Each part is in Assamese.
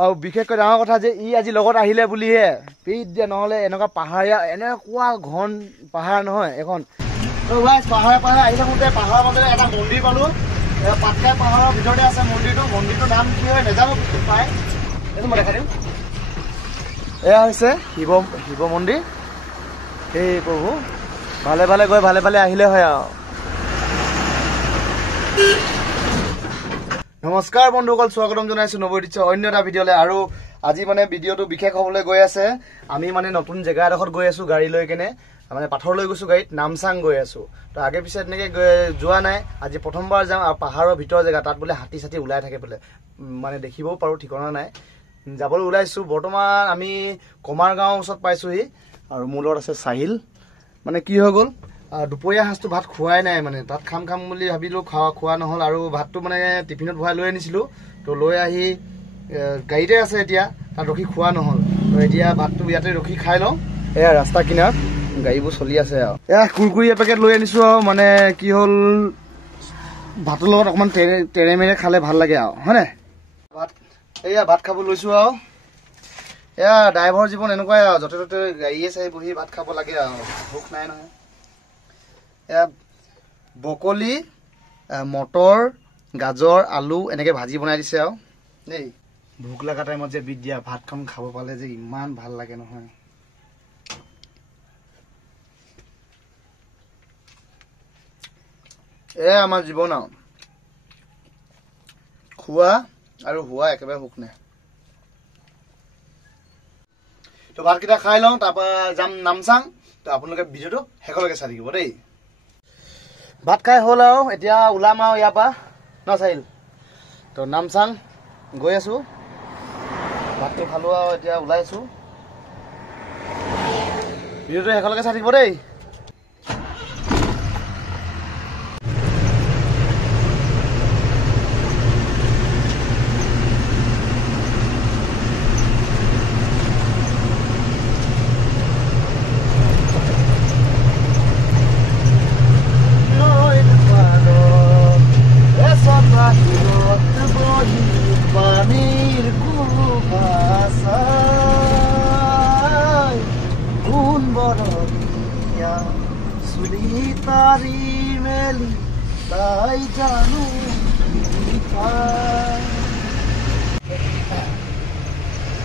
আৰু বিশেষকৈ ডাঙৰ কথা যে ই আজি লগত আহিলে বুলিহে পিট দিয়ে, নহ'লে এনেকুৱা পাহাৰীয়া এনেকুৱা ঘন পাহাৰ নহয় এখন। পাহাৰে আহি থাকোঁতে পাহাৰৰ মাজতে এটা মন্দিৰ পালোঁ। পাটকাই পাহাৰৰ ভিতৰতে আছে মন্দিৰটো। মন্দিৰটোৰ নাম কি হয় নাজানো, পায় এইটো মই দেখাই দিম। এয়া হৈছে শিৱ মন্দিৰ। সেই প্ৰভু ভালে ভালে গৈ ভালে ভালে আহিলে হয় আৰু। নমস্কাৰ বন্ধুসকল, স্বাগতম জনাইছোঁ নৱদিচ্ছ অন্য এটা ভিডিঅ'লৈ। আৰু আজি মানে ভিডিঅ'টো বিশেষ হ'বলৈ গৈ আছে। আমি মানে নতুন জেগা এডোখৰত গৈ আছোঁ গাড়ী লৈ কেনে, মানে পাথৰ লৈ গৈছোঁ গাড়ীত, নামচাং গৈ আছোঁ। তো আগে পিছে তেনেকৈ যোৱা নাই, আজি প্ৰথমবাৰ যাম। আৰু পাহাৰৰ ভিতৰৰ জেগা, তাত বোলে হাতী চাতী ওলাই থাকে বোলে, মানে দেখিবও পাৰোঁ, ঠিকনা নাই। যাবলৈ ওলাইছোঁ। বৰ্তমান আমি কমাৰ গাঁৱৰ ওচৰত পাইছোঁহি। আৰু মোৰ লগত আছে চাহিল। মানে কি হৈ গ'ল, দুপৰীয়া সাঁজটো ভাত খোৱাই নাই, মানে তাত খাম বুলি ভাবিলোঁ, খোৱা নহ'ল। আৰু ভাতটো মানে টিফিনত ভৰাই লৈ আনিছিলোঁ, তো লৈ আহি গাড়ীতে আছে এতিয়া, তাত ৰখি খোৱা নহ'ল। তো এতিয়া ভাতটো ইয়াতে ৰখি খাই লওঁ। এয়া ৰাস্তা কিনাৰত গাড়ীবোৰ চলি আছে আৰু। এয়া কুৰকুৰি এপেকেট লৈ আনিছোঁ আৰু, মানে কি হ'ল ভাতৰ লগত অকণমান তেৰে মেৰে খালে ভাল লাগে আৰু, হয়নে? এয়া ভাত খাব লৈছোঁ আৰু। এয়া ড্ৰাইভাৰ জীৱন এনেকুৱাই আৰু, য'তে ত'তে গাড়ীয়ে চাই বহি ভাত খাব লাগে আৰু, ভোক নাই নহয়। এয়া বকলি, মটৰ, গাজৰ, আলু এনেকৈ ভাজি বনাই দিছে আৰু দেই। ভোক লগা টাইমত যে বিট দিয়া ভাতখন খাব পালে যে ইমান ভাল লাগে নহয়। এয়া আমাৰ জীৱন আৰু, খোৱা আৰু হোৱা একেবাৰে সুখ নাই। তো ভাতকেইটা খাই লওঁ, তাৰপৰা যাম নামচাং। তো আপোনালোকে ভিডিঅ'টো শেষলৈকে চাই থাকিব দেই। ভাত খাই হ'ল আৰু, এতিয়া ওলাম আৰু ইয়াৰ পৰা ন চাহিল। তো নামচাং গৈ আছোঁ, ভাতটো খালোঁ আৰু এতিয়া ওলাইছোঁ। ভিডিঅ'টো শেষলৈকে চাই থাকিব দেই।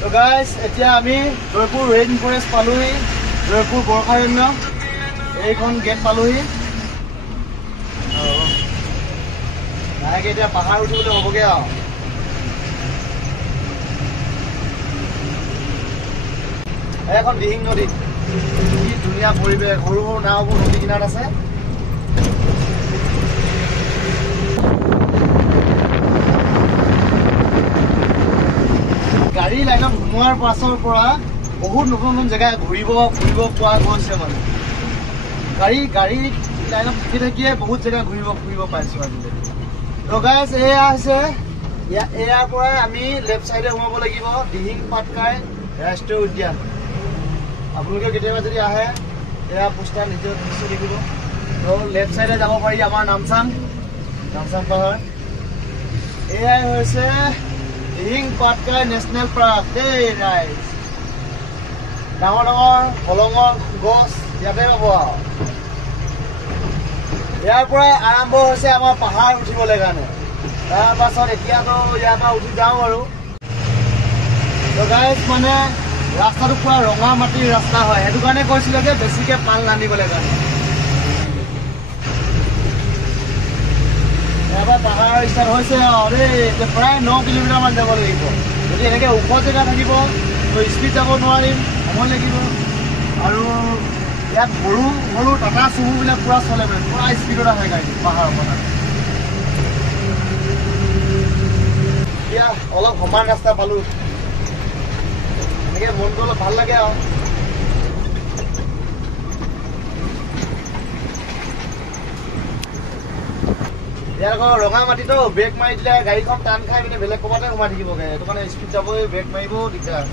তো গাইজ এতিয়া আমি জয়পুৰ ৰেইন ফৰেষ্ট পালোহি, জয়পুৰ বৰ্ষাৰণ্য এইখন গেট পালোহি। লাহেকে এতিয়া পাহাৰ উঠিবলৈ হ'বগৈ আৰু। এখন দিহিং নদী, কি ধুনীয়া পৰিৱেশ, সৰু সৰু নাওবোৰ নদী কিনাৰত আছে। গাড়ী লাইনত সোমোৱাৰ পাছৰ পৰা বহুত নতুন নতুন জেগা ফুৰিব পোৱা গৈছে। মানে গাড়ী লাইনত থাকি থাকিয়ে বহুত জেগা ফুৰিব পাইছোঁ আজিলৈকে। তো গাইজ এয়া হৈছে, ইয়াৰ পৰাই আমি লেফ্ট চাইডে সোমাব লাগিব দিহিং পাটকাই ৰাষ্ট্ৰীয় উদ্যান। আপোনালোকে কেতিয়াবা যদি আহে এয়া পোষ্টাৰ নিজে নিশ্চয় দেখিব। তো লেফ্ট চাইডে যাব পাৰি আমাৰ নামচাং পাহাৰ। এয়াই হৈছে দিহিং পাটকাই নেশ্যনেল পাৰ্ক দেই ৰাইজ। ডাঙৰ ডাঙৰ হলঙৰ গছ ইয়াতে পাব আৰু। ইয়াৰ পৰাই আৰম্ভ হৈছে আমাৰ পাহাৰ উঠিবলৈ কাৰণে। তাৰপাছত এতিয়াতো ইয়াৰ পৰা উঠি যাওঁ আৰু। তো গাইজ মানে ৰাস্তাটো পুৰা ৰঙা মাটিৰ ৰাস্তা হয়, সেইটো কাৰণে কৈছিলে যে বেছিকৈ পাল নানিবলৈ কাৰণে। এবাৰ পাহাৰ ষ্টাৰ্ট হৈছে আৰু দেই। এতিয়া প্ৰায় 9 কিলোমিটাৰমান যাব লাগিব। যদি এনেকৈ ওখ জেগা থাকিব তো স্পীড যাব নোৱাৰিম, সময় লাগিব। আৰু ইয়াত সৰু টাটা চুমুবিলাক পুৰা চলে, মানে পুৰা স্পীডত আহে গাড়ী পাহাৰৰ পৰা। এতিয়া অলপ সমান ৰাস্তা পালোঁ, এনেকৈ মনটো অলপ ভাল লাগে আৰু। ইয়াত আকৌ ৰঙা মাটিতো ব্ৰেক মাৰি দিলে গাড়ীখন টান খাই পিনে বেলেগ ক'ৰবাতে সোমাই থাকিবগৈ, সেইটো কাৰণে স্পীড যাবই, ব্ৰেক মাৰিবও দিগদাৰ।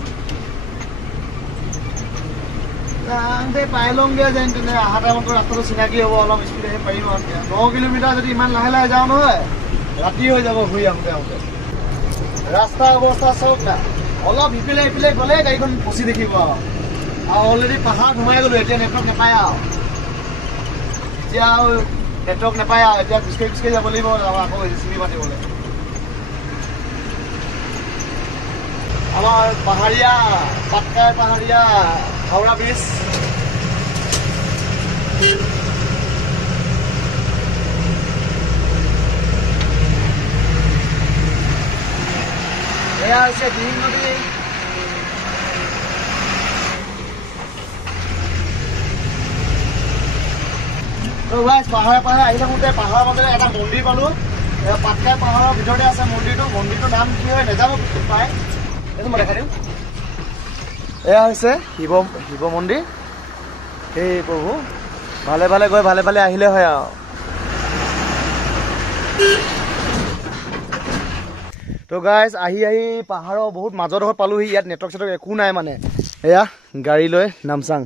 পাই লওঁগৈ যেন তেনে, অহা টাইমতো ৰাস্তাটো চিনাকি হ'ব, অলপ স্পীড আহি পাৰিম আৰু। 9 কিলোমিটাৰ যদি ইমান লাহে লাহে যাওঁ নহয়, ৰাতি হৈ যাব ঘূৰি আহোঁতে। ৰাস্তাৰ অৱস্থা চাওক না, অলপ ইপিলে ইপিলে গ'লে গাড়ীখন ফচি দেখিব আৰু অলৰেডি পাহাৰত সোমাই গ'লো এতিয়া নেটৱৰ্ক নাপায় আৰু এতিয়া আৰু নেটৱৰ্ক নাপায় আৰু এতিয়া খোজকাঢ়ি যাব লাগিব আকৌ চিনি পাতিবলৈ আমাৰ পাহাৰীয়া পাটকাই পাহাৰীয়া হাওৰা ব্ৰিজ এয়া হৈছে দিহিং নদী পাহাৰে আহি থাকোঁতে পাহাৰৰ মাজতে এটা মন্দিৰ পালোঁ পাটকাই পাহাৰৰ ভিতৰতে আছে মন্দিৰটোৰ নাম কি হয় নাজানো পায় এইটো মই দেখাই দিম এয়া হৈছে শিৱ মন্দিৰ সেই প্ৰভু ভালে ভালে গৈ ভালে ভালে আহিলে হয় আৰু তো গাইজ আহি পাহাৰৰ বহুত মাজৰডোখৰত পালোহি ইয়াত নেটৱৰ্ক চেটৱৰ্ক একো নাই মানে এয়া গাড়ী লৈ নামচাং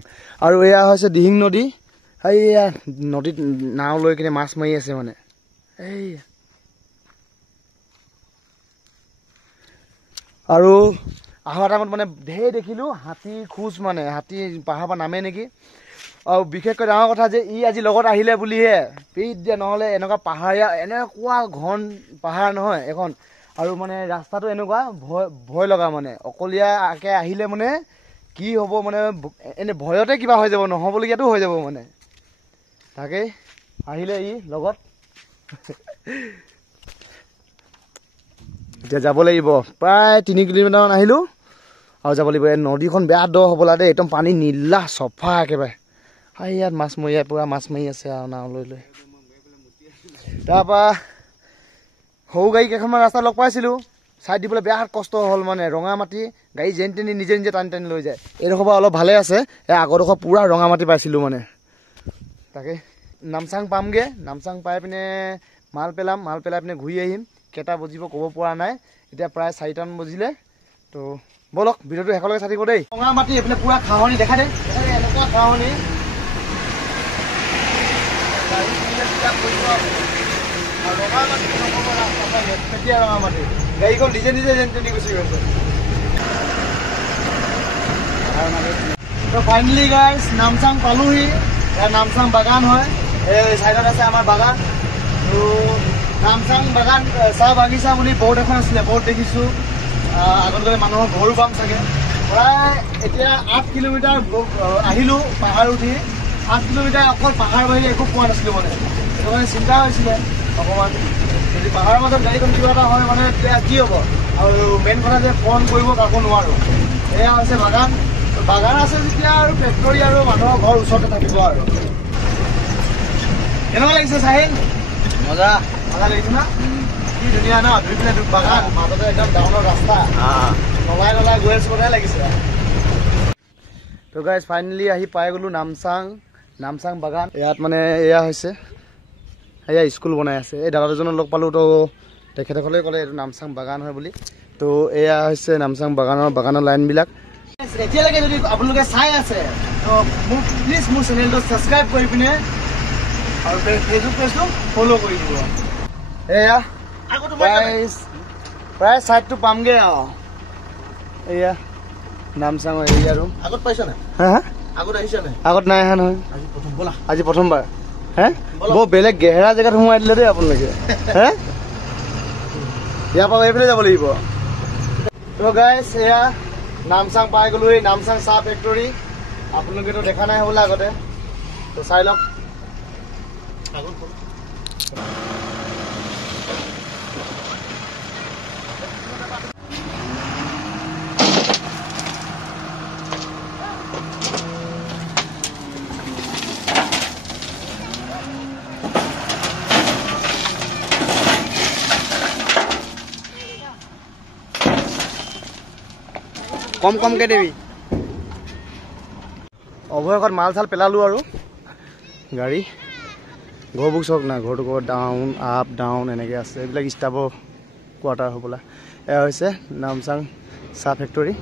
আৰু এয়া হৈছে দিহিং নদী এইয়া নদীত নাও লৈ কিনে মাছ মাৰি আছে মানে এই আৰু অহা টাইমত মানে ঢেৰ দেখিলোঁ হাতী খোজ মানে হাতী পাহাৰৰ পৰা নামে নেকি আৰু বিশেষকৈ ডাঙৰ কথা যে ই আজি লগত আহিলে বুলিহে পিত যে নহ'লে এনেকুৱা পাহাৰীয়া এনেকুৱা ঘন পাহাৰ নহয় এখন আৰু মানে ৰাস্তাটো এনেকুৱা ভয় লগা মানে অকলীয়াকৈ আহিলে মানে কি হ'ব মানে এনে ভয়তে কিবা হৈ যাব নহ'বলগীয়াতো হৈ যাব মানে তাকেই আহিলে ই লগত এতিয়া যাব লাগিব প্ৰায় 3 কিলোমিটাৰমান আহিলোঁ আৰু যাব লাগিব এই নদীখন বেয়া দ হ'বলা দেই একদম পানী নীলা চফা একেবাৰে ইয়াত মাছমৰীয়াই পূৰা মাছ মাৰি আছে আৰু নাও লৈ তাৰপৰা সৰু গাড়ী কেইখনমান ৰাস্তা লগ পাইছিলোঁ চাইড দিবলৈ বেয়া কষ্ট হ'ল মানে ৰঙা মাটি গাড়ী যেন তেনি নিজে টানি লৈ যায় এইডোখৰ পৰা অলপ ভালে আছে আগৰডোখৰ পূৰা ৰঙা মাটি পাইছিলোঁ মানে তাকে নামচাং পামগৈ নামচাং পাই পিনে মাল পেলাই পিনে ঘূৰি আহিম কেইটা বজিব ক'ব পৰা নাই এতিয়া প্ৰায় 4টামান বজিলে তো ব'লক ভিডিঅ'টো শেষলৈকে চাই থাকিব দেই ৰঙা মাটি এইফালে পূৰা ঘাঁহনি দেখা দে এনেকুৱা ঘাঁহনি গাড়ীখন নিজে যেন তেনি গুচি গৈছে ফাইনেলি গাইজ নামচাং পালোহি নামচাং বাগান হয় এই চাইডত আছে আমাৰ বাগান তো নামচাং বাগান চাহ বাগিচা বুলি বৰ্ড এখন আছিলে বৰ্ড দেখিছোঁ আগত গ'লে মানুহৰ ঘৰো পাম চাগে প্ৰায় এতিয়া 8 কিলোমিটাৰ আহিলোঁ পাহাৰ উঠি 8 কিলোমিটাৰ অকল পাহাৰ বাহিৰে একো পোৱা নাছিলোঁ মানে সেইটো কাৰণে চিন্তা হৈছিলে অকণমান যদি পাহাৰৰ মাজত গাড়ীখন কিবা এটা হয় মানে তেতিয়া কি হ'ব আৰু মেইন কথা যে ফোন কৰিব কাকো নোৱাৰোঁ এয়া হৈছে বাগান আছে যেতিয়া আৰু ফেক্টৰী আৰু মানুহৰ ঘৰ ওচৰতে থাকিব আৰু কেনেকুৱা লাগিছে চাহিল মজা লাগিছে না কি ধুনীয়া ন দুইফালে বাগান মাজতে একদম ডাঙৰ ৰাস্তা নলাই গৈ আছো কথাই লাগিছে তো গাইজ ফাইনেলি আহি পাই গ'লো নামচাং বাগান ইয়াত মানে এয়া হৈছে এয়া স্কুল বনাই আছে এই দাদা দুজনক লগ পালোঁ তো তেখেতসকলে ক'লে এইটো নামচাং বাগান হয় বুলি তো এয়া হৈছে নামচাং বাগানৰ লাইনবিলাক এতিয়ালৈকে যদি আপোনালোকে চাই আছে তো মোক প্লিজ মোৰ চেনেলটো ছাবস্ক্ৰাইব কৰি পিনে আৰু ফেচবুক পেজটো ফ'ল' কৰি দিব এয়া প্ৰায় ছাইডটো পামগৈ আৰু এয়া নামচাঙৰ এৰিয়াটো আগত পাইছা নাই আগত আহিছা নাই আগত নাই অহা নহয় আজি প্ৰথমবাৰ বৰ বেলেগ গেহেৰা জেগাত সোমাই দিলে দেই আপোনালোকে ইয়াৰ পৰা এইফালে যাব লাগিব তো গাইজ এয়া নামচাং পাই গ'লো এই নামচাং চাহ ফেক্টৰী আপোনালোকেতো দেখা নাই হ'বলা আগতে তো চাই লওক কমকৈ দিবি অৱশেষত মাল চাল পেলালোঁ আৰু গাড়ী ঘৰবোৰ চাওক না ঘৰটো ক'ৰবাত ডাউন আপ ডাউন এনেকৈ আছে এইবিলাক ষ্টাফৰ কোৱাৰ্টাৰ হ'বলা এয়া হৈছে নামচাং চাহ ফেক্টৰী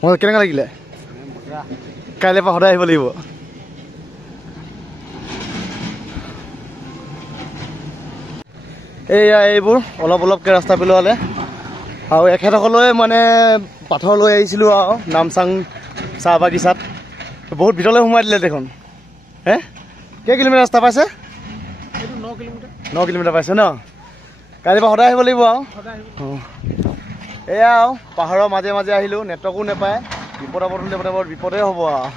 মই কেনেকুৱা লাগিলে কাইলৈ পৰা সদায় আহিব লাগিব এইয়া এইবোৰ অলপ অলপকৈ ৰাস্তা পেলোৱালে আৰু এখেতসকলৈ মানে পাথৰ লৈ আহিছিলোঁ আৰু নামচাং চাহ বাগিচাত বহুত ভিতৰলৈ সোমাই দিলে দেখোন হে কেই কিলোমিটাৰ ৰাস্তা পাইছে 9 কিলোমিটাৰ পাইছে ন কালিৰ পৰা সদায় আহিব লাগিব আৰু এয়া আৰু পাহাৰৰ মাজে মাজে আহিলোঁ নেটৱৰ্কো নাপায় বিপদ আপদ হ'লে বৰ বিপদে হ'ব আৰু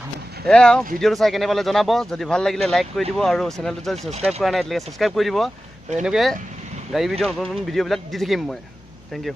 এয়া আৰু ভিডিঅ'টো চাই কেনে পালে জনাব যদি ভাল লাগিলে লাইক কৰি দিব আৰু চেনেলটো যদি ছাবস্ক্ৰাইব কৰা নাই তেতিয়াহ'লে ছাবস্ক্ৰাইব কৰি দিব এনেকৈ গাড়ী ভিডিঅ' নতুন নতুন ভিডিঅ'বিলাক দি থাকিম মই থেংক ইউ